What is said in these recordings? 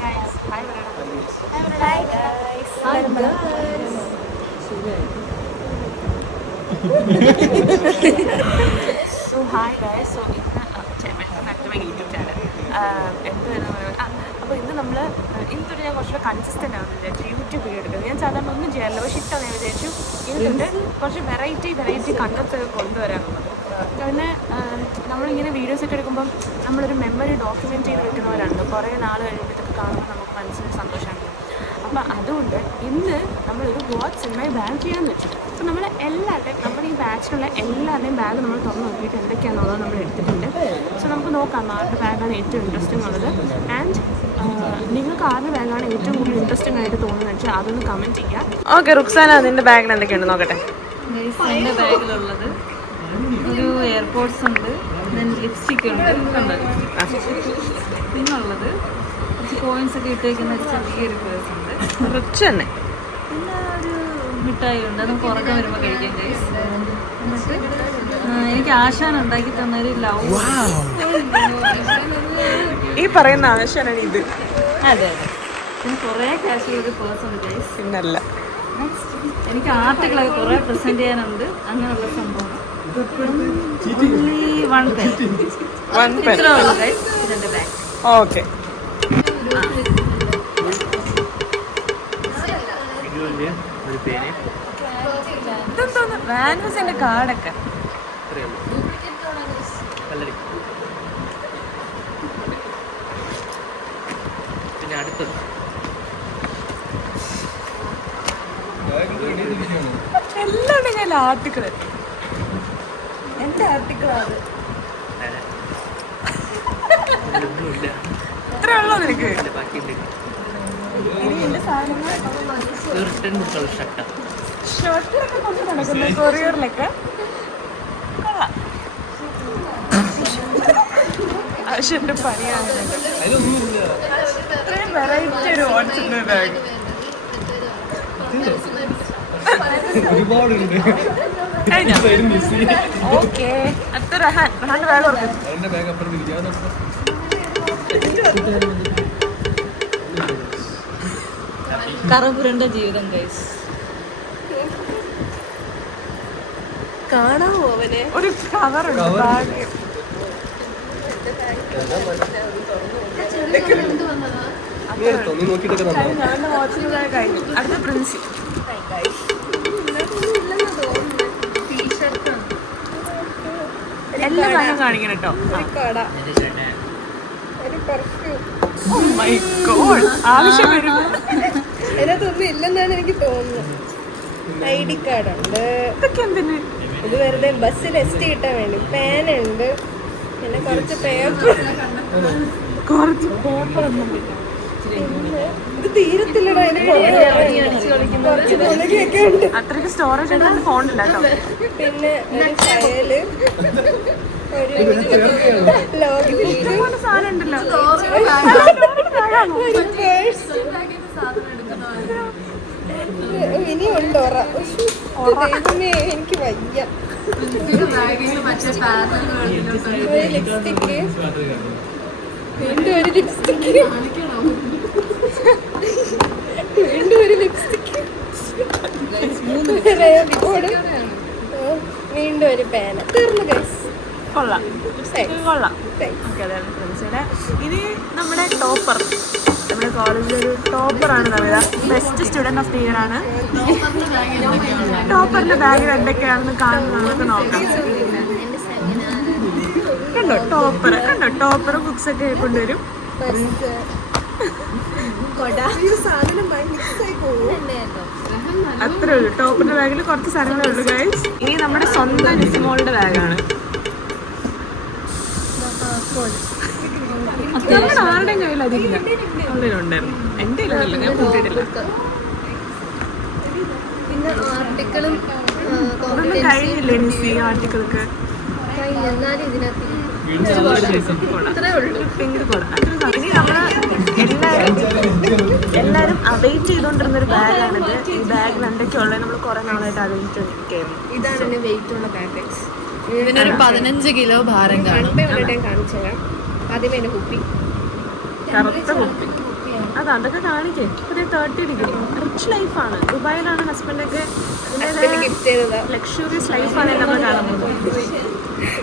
guys. Hi Varada. Hi guys. Hi guys. So hi guys. So ഇന്ന് YouTube channel എന്തായിരുന്നു അപ്പോൾ ഇന്ന് നമ്മൾ ഇന്നൊരു ഞാൻ കുറച്ചുകൂടെ കൺസിസ്റ്റൻ്റ് ആണെന്ന് വിചാരിച്ചു യൂട്യൂബ് വീഡിയോ എടുക്കുന്നത്. ഞാൻ സാധാരണ ഒന്നും ചെയ്യാറില്ല, പക്ഷേ ഇഷ്ടമാണ് ഞാൻ വിചാരിച്ചു ഇന്നിട്ട് കുറച്ച് വെറൈറ്റി കണ്ടൻസ് കൊണ്ടുവരാനുള്ളത്. പിന്നെ നമ്മളിങ്ങനെ വീഡിയോസ് ഒക്കെ എടുക്കുമ്പം നമ്മളൊരു മെമ്മറി ഡോക്യുമെൻ്റ് ചെയ്ത് വെക്കുന്നവരാണല്ലോ. കുറേ നാൾ കഴിയുമ്പോഴത്തേക്ക് കാണുമ്പോൾ നമുക്ക് മനസ്സിന് സന്തോഷമാണ്. അപ്പം അതുകൊണ്ട് ഇന്ന് നമ്മളൊരു വാട്ട്സ് ഇൻ മൈ ബാഗ് ചെയ്യാമെന്ന് വെച്ചു. അപ്പോൾ നമ്മൾ എല്ലാവരുടെയും നമ്മുടെ ഈ ബാച്ചിലുള്ള എല്ലാവരുടെയും ബാഗ് നമ്മൾ തുറന്ന് നോക്കിയിട്ട് എന്തൊക്കെയാണെന്നുള്ളത് നമ്മൾ എടുത്തിട്ടുണ്ട്. സോ നമുക്ക് നോക്കാം ആരുടെ ബാഗാണ് ഏറ്റവും ഇൻട്രസ്റ്റിംഗ് ഉള്ളത്. ആൻഡ് നിങ്ങൾക്ക് ആരുടെ ബാഗാണ് ഏറ്റവും കൂടുതൽ ഇൻട്രസ്റ്റിംഗ് ആയിട്ട് തോന്നുന്നത് വെച്ചാൽ അതൊന്ന് കമൻറ്റ് ചെയ്യാം. ഓക്കെ റുക്സാന, നിൻ്റെ ബാഗിൽ എന്തൊക്കെയുണ്ട് നോക്കട്ടെ. എൻ്റെ ബാഗിലുള്ളത് ഒരു എയർപോർട്ട്സ് ഉണ്ട്, ലിപ്സ്റ്റിക് ഉണ്ട്, പിന്നുള്ളത് കുറച്ച് കോയിൻസ് ഒക്കെ ഇട്ടേക്കുന്ന ഒരു ചെറിയൊരു പേഴ്സ് ഉണ്ട്. റിച്ച് തന്നെ. പിന്നെ ഒരു മിഠായി ഉണ്ട്, അത് നമുക്ക് ഉറക്കം വരുമ്പോൾ കഴിക്കാൻ ഗൈസ്. എന്നിട്ട് എനിക്ക് ആശാൻ ഉണ്ടാക്കി തന്നൊരു ലവ്. ഈ പറയുന്ന ആശാനാണ് ഇത്. അതെ അതെ. പിന്നെ കുറേ ക്യാഷുള്ളൊരു പേഴ്സ് ഉണ്ട് ഗൈസ്. പിന്നല്ല, എനിക്ക് ആർട്ടുകളൊക്കെ കുറേ പ്രസൻറ്റ് ചെയ്യാനുണ്ട്, അങ്ങനെയുള്ള സംഭവം. Only one pen. ഇത്രേ ഉള്ളൂ ഗൈസ് ഇതിൻ്റെ ബാഗ്. ഓക്കെ. ഇതെന്തോന്ന് വാൻസിന്റെ കാർഡൊക്കെ. എല്ലാവരുടെ കയ്യിൽ ആർട്ടിക്കിള്. എന്റെ ആർട്ടിക്കിളാണ്. ഇത്ര ഉള്ളോ നിനക്ക്? ഷർട്ടിലൊക്കെ കൊണ്ട് നടക്കുന്നത് കൊറിയറിലൊക്കെ കൊള്ളാം. ആശന്റെ പണിയാകുന്നുണ്ട്. ഇത്രയും വെറൈറ്റി ഒരു വാട്ട്സിന്റെ ബാഗ്. ഓക്കെ, അടുത്ത റഹാന്റെ ബാഗ് ഓർക്കും. കറപുരണ്ട ജീവിതം ഗൈസ്. കാണാമോ അവനെ? ഒരു കവറുണ്ട് ബാഗ്. ഞാനെന്റെ വാച്ചിന് ബാഗ് കഴിഞ്ഞു. അടുത്ത പ്രിൻസി. എല്ലാ ബാഗും കാണിക്കണം കേട്ടോ. ആവശ്യം വരുമ്പോ അതിനകത്തൊന്നും ഇല്ലെന്നാണ് എനിക്ക് തോന്നുന്നത്. ID കാർഡ് ഉണ്ട്. ഇതൊക്കെ എന്തിന്? ഇത് വെറുതെ ബസ്സിൽ എസ്റ്റ് കിട്ടാൻ വേണ്ടി. പേനുണ്ട്, പിന്നെ കുറച്ച് പേപ്പർ. ഇത് തീരത്തില്ലടാ. കുറച്ച് തുണിയൊക്കെ ഉണ്ട്. അത്രയ്ക്ക് സ്റ്റോറേജ് ഉണ്ട് ഫോണില്ല കേട്ടോ. പിന്നെ ഒരു ഫയല്, ഒരു സാധനം ഉണ്ടല്ലോ. ഒരു പേഴ്സ്. ഇനിയുണ്ടോ? ദൈവമേ, എനിക്ക് വയ്യ. ഒരു ലിപ്സ്റ്റിക്ക്, വീണ്ടും ഒരു ലിപ്സ്റ്റിക്ക്, വീണ്ടും ഒരു ലിപ്സ്റ്റിക്ക്, വീണ്ടും ഒരു പേന. തീർന്നു ഗൈസ്. കൊള്ളാം കൊള്ളാം. ഓക്കെ, അതാണ് ഫ്രണ്ട്സിയുടെ. ഇനി നമ്മുടെ ടോപ്പർ, നമ്മുടെ കോളേജിലൊരു ടോപ്പറാണ് Namitha. Best student of the year ആണ്. ടോപ്പറിന്റെ ബാഗിൽ എന്തൊക്കെയാണെന്ന് കാണുന്നത് നമുക്ക് നോക്കാം. കണ്ടോ ടോപ്പർ ബുക്സ് ഒക്കെ കൊണ്ടുവരും. അത്രേ ഉള്ളൂ. ടോപ്പറിന്റെ ബാഗിൽ കുറച്ച് സാധനങ്ങളേ ഉള്ളൂ ഗൈസ്. ഇനി നമ്മുടെ സ്വന്തം നിസ്മോളുടെ ബാഗാണ്. നമ്മുടെ ആരുടെയും കയ്യിൽ അതില്ല. ഉണ്ടായിരുന്നു. എൻ്റെ കയ്യിലല്ല, ഞാൻ കൂട്ടിയിട്ടില്ല. പിന്നെ ആർട്ടിക്കിളും അതൊന്നും കഴിഞ്ഞില്ലേ മിസ്? ഈ ആർട്ടിക്കിൾക്ക് ഇനി നമ്മള് എല്ലാരും അവൈറ്റ് ചെയ്തോണ്ടിരുന്നൊരു ബാഗാണിത്. ഈ ബാഗിൽ എന്തൊക്കെയുള്ളത് നമ്മൾ കുറെ നാളായിട്ട് ആലോചിച്ചിരിക്കുകയായിരുന്നു. ഇതാണ് എന്റെ വെയിറ്റ് ഉള്ള ബാഗ്. ഇതിനൊരു 15 കിലോ ഭാരം കാണും. കാണിച്ചു തരാം. ആദ്യമേ എന്റെ കുപ്പി, കറുത്ത കുപ്പി. അത് അതൊക്കെ കാണിക്കേ. പുതിയ 30 ഡിഗ്രി റിച്ച് ലൈഫാണ്. ദുബായിലാണ് ഹസ്ബൻഡൊക്കെ ഗിഫ്റ്റ് ചെയ്തതാ. ലക്ഷറിയസ് ലൈഫാണ് നമ്മൾ കാണാൻ പോകുന്നത്.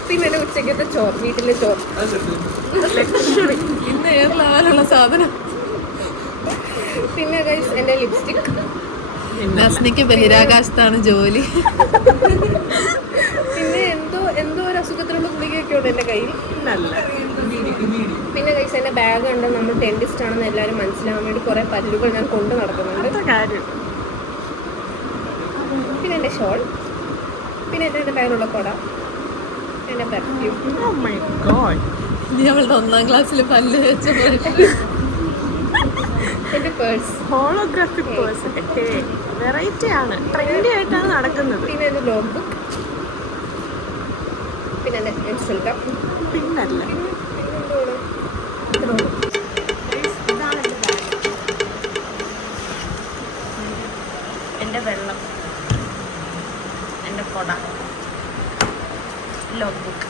പിന്നെ എന്റെ ഉച്ചക്കത്തെ ചോറ്, വീട്ടിലെ ചോറ് ലക്ഷറി. ഇന്ന് ഏത് ലെവലുള്ള സാധനം. പിന്നെ ഗൈസ് എന്റെ ലിപ്സ്റ്റിക്. നസ്നിക്ക് ബഹിരാകാശത്താണ് ജോലി. പിന്നെ എന്തോ ഒരു അസുഖത്തിനുള്ള ഗുളികയൊക്കെ ഉണ്ട് എന്റെ കയ്യിൽ. നല്ല പിന്നെ ഗൈസ് എന്റെ ബാഗ് ഉണ്ട്. നമ്മൾ ഡെന്റിസ്റ്റ് ആണെന്ന് എല്ലാവരും മനസ്സിലാവാൻ വേണ്ടി കുറെ പല്ലുകൾ ഞാൻ കൊണ്ട് നടക്കുന്നുണ്ട്. കാര്യം. പിന്നെ എന്റെ ഷോൾ, പിന്നെ എന്റെ ബാഗിലുള്ള കൊട, എന്റെ പെർഫ്യൂം, Oh my God. നീ അവളുടെ 1ാം ക്ലാസ്സിൽ പല്ല് വെച്ച എന്റെ പേഴ്സ്, ഹോളോഗ്രാഫിക് പേഴ്സ്. വെറൈറ്റി ആണ്, ട്രെൻഡി ആയിട്ടാണ് നടക്കുന്നത്. പിന്നെ എന്റെ നോട്ട് ബുക്ക്, പിന്നെ എന്റെ പെൻസിൽ കപ്പ്. പിന്നല്ല എൻ്റെ വെള്ളം, എൻ്റെ കൊട, ലോഗ് ബുക്ക്,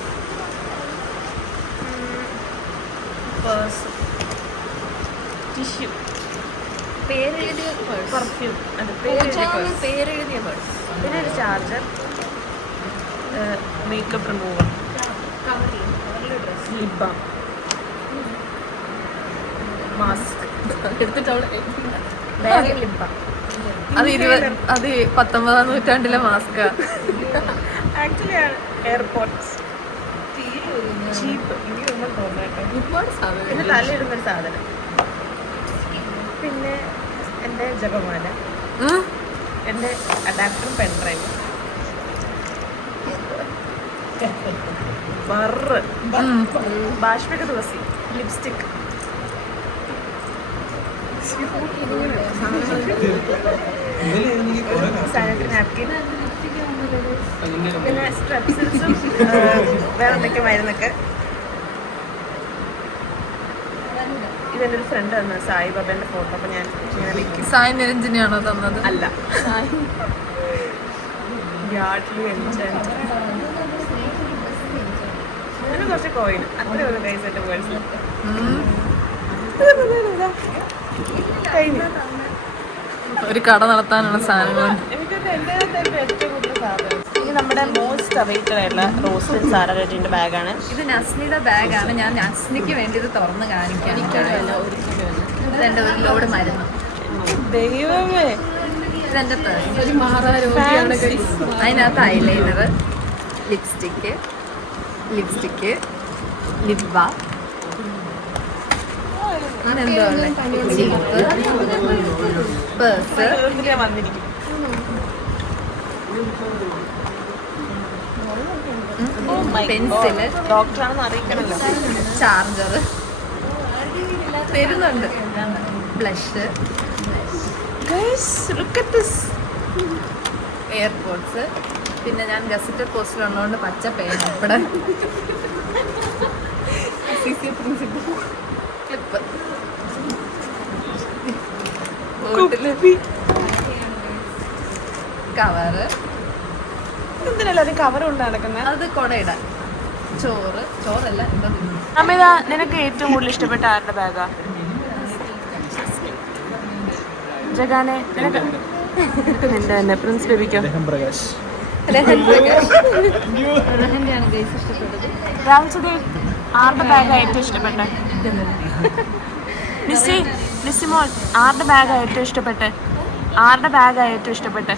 പേഴ്സ്, ടിഷ്യൂ, പേരെഴുതിയ പെർഫ്യൂം, അത് പേരെഴുതിയ പേഴ്സ്, പേരെഴുതിയ പേഴ്സ്, പിന്നെ ഒരു charger, makeup remover, lip balm, mask, എടുത്തിട്ട് അവളെ വേറെ ലിപ് ബാം. അത് 19ാം നൂറ്റാണ്ടിലെ മാസ്കാ. ആക്ച്വലി എയർപോർട്ട്സ് ചീപ്പ് എനിക്ക് നമ്മൾ തോന്നട്ടെ. പിന്നെ തലയിടുന്നൊരു സാധനം, പിന്നെ എൻ്റെ ജപമാല, എൻ്റെ അഡാപ്റ്ററും പെൻഡ്രൈവും, ബറ്, ബാഷ്മിക തുളസി, ലിപ്സ്റ്റിക്, സാനിറ്ററി നാപ്കിൻ, പിന്നെ സ്ട്രെപ്സിൽസും വേറെ എന്തൊക്കെ മരുന്നൊക്കെ. ഇതെൻ്റെ ഒരു ഫ്രണ്ട് തന്നു, സായിബാബേൻ്റെ ഫോട്ടോ. അപ്പോൾ ഞാൻ ഇങ്ങനെ വെക്കും. സായി നിരഞ്ജനെയാണോ തന്നത്? അല്ല, യാഡ്ലി എൻചാൻറ്റ്. അങ്ങനെ കുറച്ച് കോയിൻ അത്രേ ഉള്ളൂ ഗൈസ് എൻ്റെ പേഴ്സിൽ. കഴിഞ്ഞു. ഒരു കട നടത്താനുള്ള സാധനങ്ങൾ. എനിക്കൊക്കെ എൻ്റെ ഏറ്റവും കൂടുതൽ സാധനം. ഇനി നമ്മുടെ മോസ്റ്റ് അവൈറ്റഡ് ആയിട്ടുള്ള റോസ്റ്റഡ് സാരറ്റിൻ്റെ ബാഗാണ്. ഇത് നസ്നിയുടെ ബാഗാണ്. ഞാൻ നസ്നിക്ക് വേണ്ടി ഇത് തുറന്ന് കാണിക്കാൻ. ഇതെൻ്റെ ഒരു ലോഡ് മരുന്ന്. ദൈവമേ, ഇതെൻ്റെ പേഴ്സ്. ഒരു മാറാരോഗിയാണ്. അതിനകത്ത് ഐലൈനർ, ലിപ്സ്റ്റിക്ക്, ലിപ് ബാം, അങ്ങനെന്തോ ചീപ്പ്, പേഴ്സ്, വന്നിരിക്കും. പെൻസില്, ഡോക്ടറാണെന്ന് അറിയിക്കണല്ലോ. ചാർജർ തരുന്നുണ്ട്, ബ്ലഷ്, എയർപോർട്സ്. പിന്നെ ഞാൻ ഗസറ്റഡ് പോസ്റ്റിലുള്ളതുകൊണ്ട് പച്ച പേന, ഇവിടെ ക്ലിപ്പ്, കവറ്. എന്തിനല്ല അത് കവർ കൊണ്ട് നടക്കുന്നത്? അത് കൊടയിടാൻ. ചോറല്ല എന്താ. അമിത, നിനക്ക് ഏറ്റവും കൂടുതൽ ഇഷ്ടപ്പെട്ട ആരുടെ ബാഗാ? ജഗാനെ, നിനക്ക് നിന്റെ തന്നെ പ്രിൻസ് ബേബിക്കോ? റഹന്റെയാണ് ഗൈസ് ഇഷ്ടപ്പെട്ടത്. രാഹുൽ, ആരുടെ ബാഗാ ഏറ്റവും ഇഷ്ടപ്പെട്ടെ? നിസ്സിമോൾ, ആരുടെ ബാഗാ ഏറ്റവും ഇഷ്ടപ്പെട്ടെ? ആരുടെ ബാഗാ ഏറ്റവും ഇഷ്ടപ്പെട്ടെ?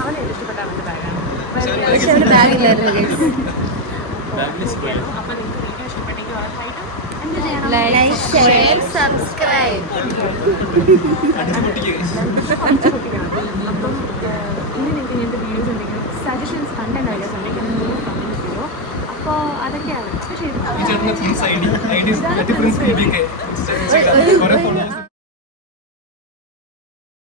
അവനെ ഇഷ്ടപ്പെട്ട അവൻ്റെ ബാഗാണ്. പക്ഷെ അവിടെ ബാഗില്ലായിരുന്നു ഗൈസ്. അപ്പം നിങ്ങൾക്ക് വീഡിയോ ഇഷ്ടപ്പെട്ടെങ്കിൽ ഉറപ്പായിട്ടും ലൈക്ക്, ഷെയർ, സബ്സ്ക്രൈബ്. അപ്പം ഇനി നിങ്ങൾക്ക് ഇങ്ങനത്തെ വീഡിയോസ് എന്തെങ്കിലും സജഷൻസ്, കണ്ടന്റ് ഐഡിയാസ് ഉണ്ടെങ്കിൽ കമൻറ്റ് ചെയ്യുമോ? അപ്പോൾ അതൊക്കെയാണ്. ശരി.